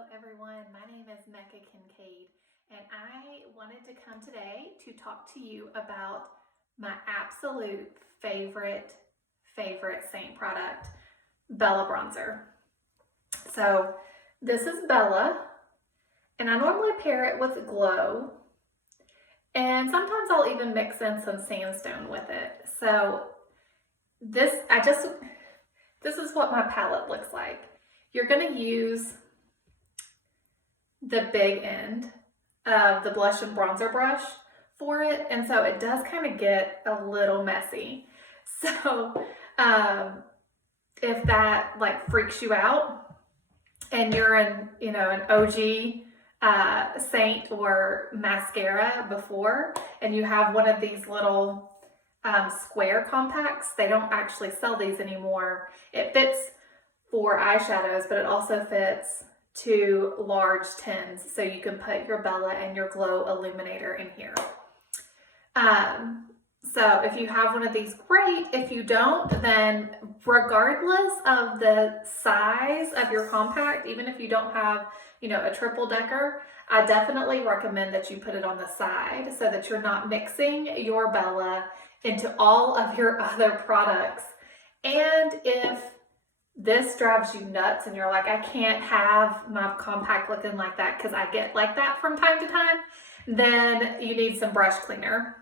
Hello everyone, my name is Mecca Kincaid and I wanted to come today to talk to you about my absolute favorite Saint product, Bella Bronzer. So this is Bella and I normally pair it with Glow and sometimes I'll even mix in some sandstone with it. So this is what my palette looks like. You're going to use the big end of the blush and bronzer brush for it, and so it does kind of get a little messy. So if that like freaks you out and you're an OG Saint or mascara before and you have one of these little square compacts, they don't actually sell these anymore. It fits for eyeshadows, but it also fits to large tins, so you can put your Bella and your Glow illuminator in here. So if you have one of these, great. If you don't, then regardless of the size of your compact, even if you don't have, a triple decker, I definitely recommend that you put it on the side so that you're not mixing your Bella into all of your other products. And if this drives you nuts and you're like, I can't have my compact looking like that because I get like that from time to time, then you need some brush cleaner.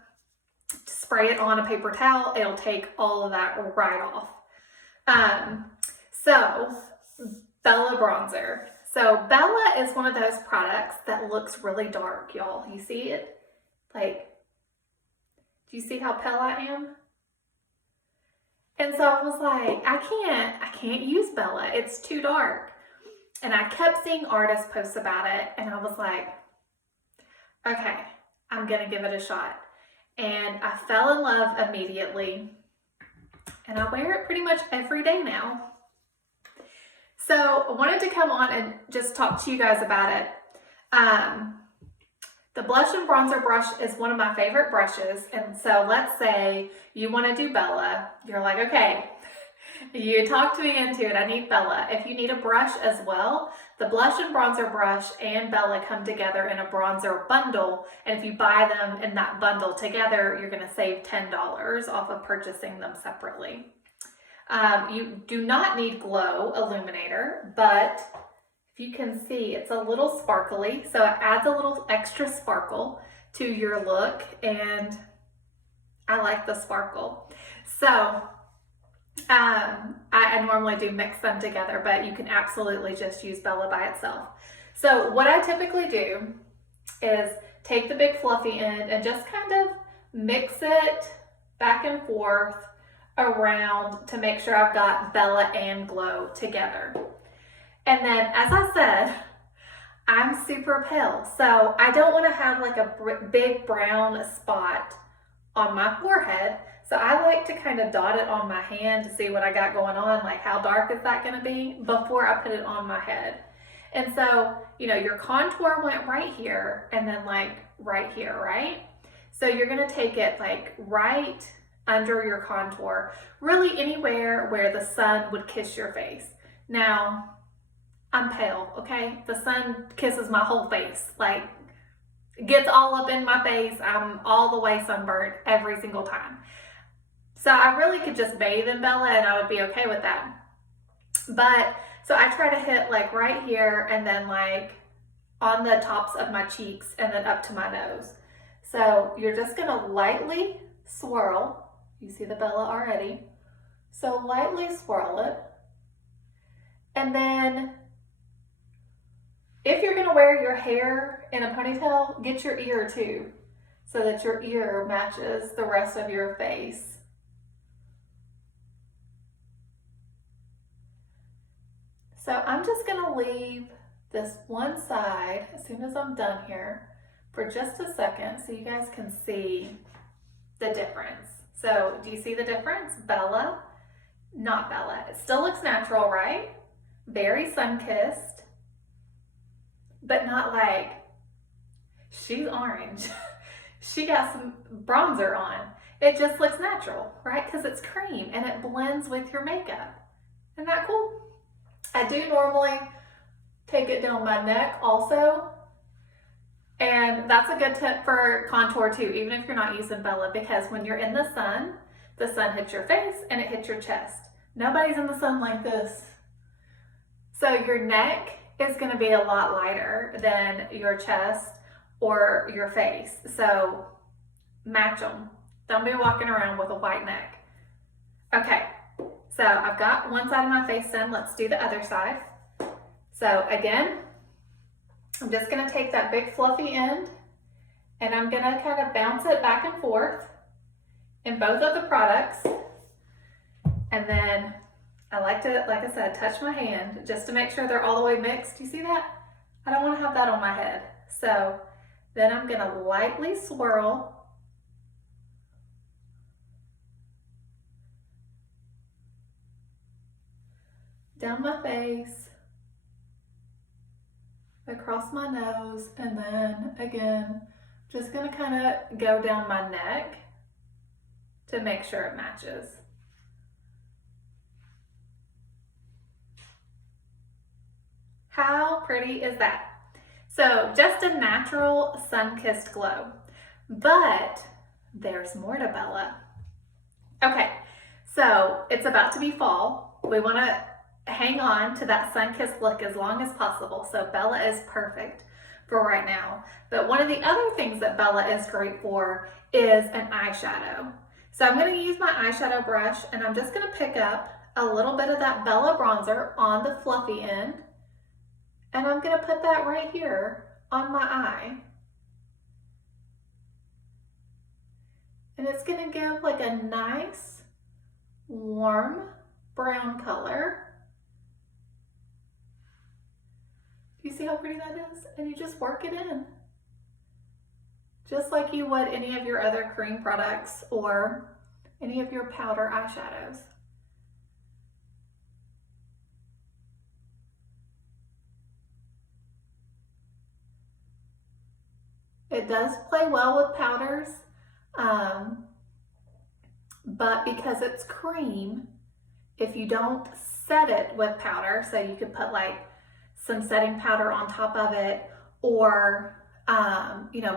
Spray it on a paper towel. It'll take all of that right off. So Bella Bronzer. So Bella is one of those products that looks really dark, y'all. You see it? Like, do you see how pale I am? And so I was like, I can't use Bella. It's too dark. And I kept seeing artists post about it. And I was like, okay, I'm going to give it a shot. And I fell in love immediately. And I wear it pretty much every day now. So I wanted to come on and just talk to you guys about it. The blush and bronzer brush is one of my favorite brushes, and so let's say you want to do Bella. You're like, okay, you talked me into it, I need Bella. If you need a brush as well, the blush and bronzer brush and Bella come together in a bronzer bundle, and if you buy them in that bundle together, you're going to save $10 off of purchasing them separately. You do not need Glow illuminator, but you can see it's a little sparkly, so it adds a little extra sparkle to your look, and I like the sparkle. So I normally do mix them together, but you can absolutely just use Bella by itself. So what I typically do is take the big fluffy end and just kind of mix it back and forth around to make sure I've got Bella and Glow together. And then, as I said, I'm super pale, so I don't want to have like a big brown spot on my forehead. So I like to kind of dot it on my hand to see what I got going on, like how dark is that going to be before I put it on my head. And so, your contour went right here and then like right here, right? So you're going to take it like right under your contour, really anywhere where the sun would kiss your face. Now, I'm pale, okay? The sun kisses my whole face, like gets all up in my face. I'm all the way sunburned every single time. So I really could just bathe in Bella and I would be okay with that. But, so I try to hit like right here and then like on the tops of my cheeks and then up to my nose. So you're just gonna lightly swirl. You see the Bella already. So lightly swirl it. And then if you're going to wear your hair in a ponytail, get your ear too, so that your ear matches the rest of your face. So I'm just going to leave this one side as soon as I'm done here for just a second so you guys can see the difference. So do you see the difference? Bella, not Bella. It still looks natural, right? Very sun-kissed. But not like, she's orange. She got some bronzer on. It just looks natural, right? Because it's cream and it blends with your makeup. Isn't that cool? I do normally take take it down my neck also. And that's a good tip for contour too, even if you're not using Bella, because when you're in the sun hits your face and it hits your chest. Nobody's in the sun like this. So your neck is going to be a lot lighter than your chest or your face. So match them. Don't be walking around with a white neck. Okay, so I've got one side of my face done. Let's do the other side. So again, I'm just going to take that big fluffy end and I'm going to kind of bounce it back and forth in both of the products. And then I like to, like I said, touch my hand just to make sure they're all the way mixed. You see that? I don't want to have that on my head. So then I'm going to lightly swirl down my face, across my nose, and then again, just gonna kind of go down my neck to make sure it matches. How pretty is that? So just a natural sun-kissed glow, but there's more to Bella. Okay, so it's about to be fall. We wanna hang on to that sun-kissed look as long as possible. So Bella is perfect for right now. But one of the other things that Bella is great for is an eyeshadow. So I'm going to use my eyeshadow brush and I'm just going to pick up a little bit of that Bella bronzer on the fluffy end. And I'm going to put that right here on my eye. And it's going to give like a nice warm brown color. You see how pretty that is? And you just work it in. Just like you would any of your other cream products or any of your powder eyeshadows. It does play well with powders, but because it's cream, if you don't set it with powder, so you could put like some setting powder on top of it, or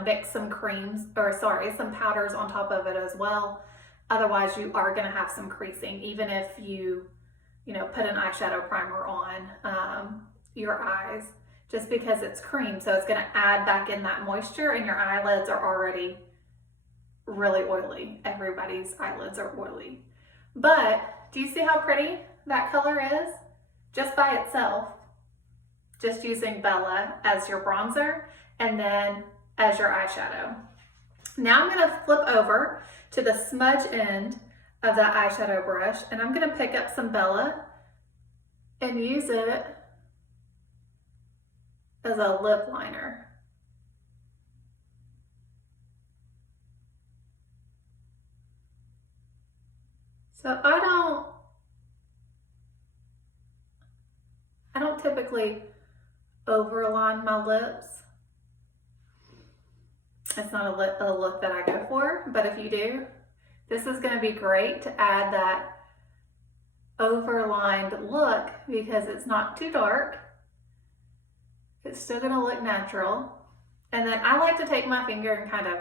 mix some some powders on top of it as well. Otherwise, you are going to have some creasing, even if you put an eyeshadow primer on your eyes, just because it's cream. So it's going to add back in that moisture, and your eyelids are already really oily. Everybody's eyelids are oily. But do you see how pretty that color is just by itself? Just using Bella as your bronzer and then as your eyeshadow. Now I'm going to flip over to the smudge end of that eyeshadow brush and I'm going to pick up some Bella and use it as a lip liner. So I don't typically overline my lips. It's not a look that I go for, but if you do, this is going to be great to add that overlined look because it's not too dark. It's still going to look natural. And then I like to take my finger and kind of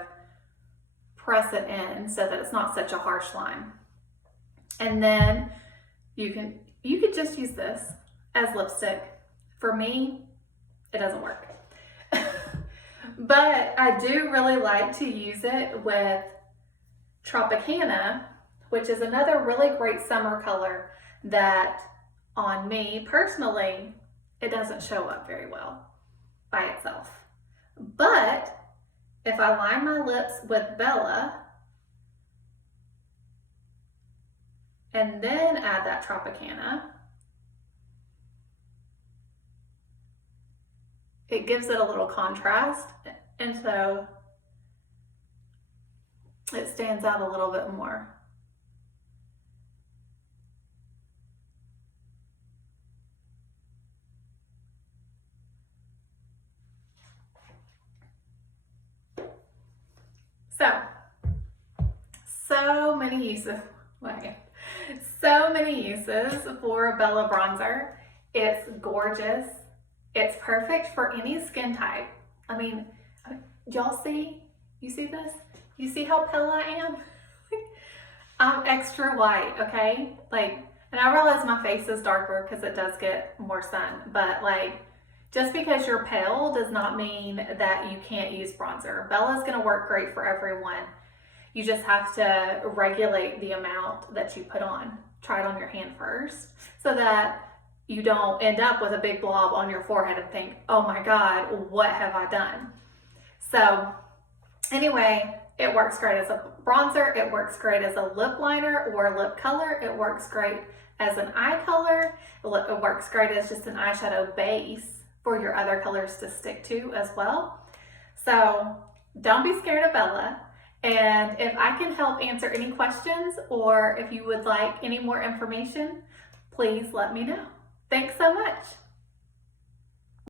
press it in so that it's not such a harsh line. And then you could just use this as lipstick. For me, it doesn't work. But I do really like to use it with Tropicana, which is another really great summer color that on me personally, it doesn't show up very well by itself. But if I line my lips with Bella and then add that Tropicana, it gives it a little contrast, and so it stands out a little bit more. So many uses. So many uses for Bella bronzer. It's gorgeous. It's perfect for any skin type. I mean, y'all see? You see this? You see how pale I am? I'm extra white, okay? Like, and I realize my face is darker because it does get more sun, but like, just because you're pale does not mean that you can't use bronzer. Bella's gonna work great for everyone. You just have to regulate the amount that you put on. Try it on your hand first so that you don't end up with a big blob on your forehead and think, oh my God, what have I done? So anyway, it works great as a bronzer. It works great as a lip liner or lip color. It works great as an eye color. It works great as just an eyeshadow base for your other colors to stick to as well. So don't be scared of Bella. And if I can help answer any questions or if you would like any more information, please let me know. Thanks so much.